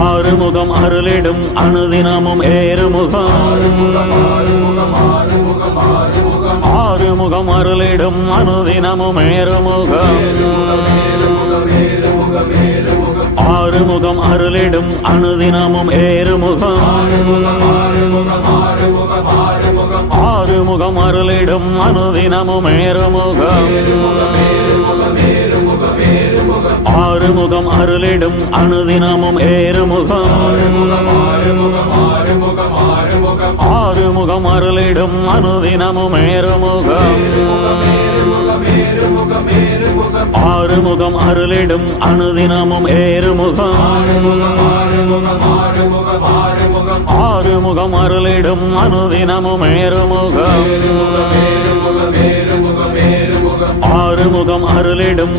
ஆறுமுகம் அருளிடும் அனுதினமும் ஏறுமுகம் ஆறுமுகம் அருளிடும் அனுதினமும் ஏறுமுகம் ஆறுமுகம் அருளிடும் அனுதினமும் ஏறுமுகம் ஆறுமுகம் அருளிடும் அனுதினமும் ஏறுமுகம் ஆறுமுகம் அருளிடும் அனுதினமும் ஏறுமுகம் ஆறுமுகம் அருளிடும் அனுதினமும் ஏறுமுகம் ஆறுமுகம் அருளிடும் அனுதினமும் ஏறுமுகம் ஆறுமுகம் அருளிடும் அனுதினமும் ஏறுமுகம் ஆறுமுகம் அருளிடும்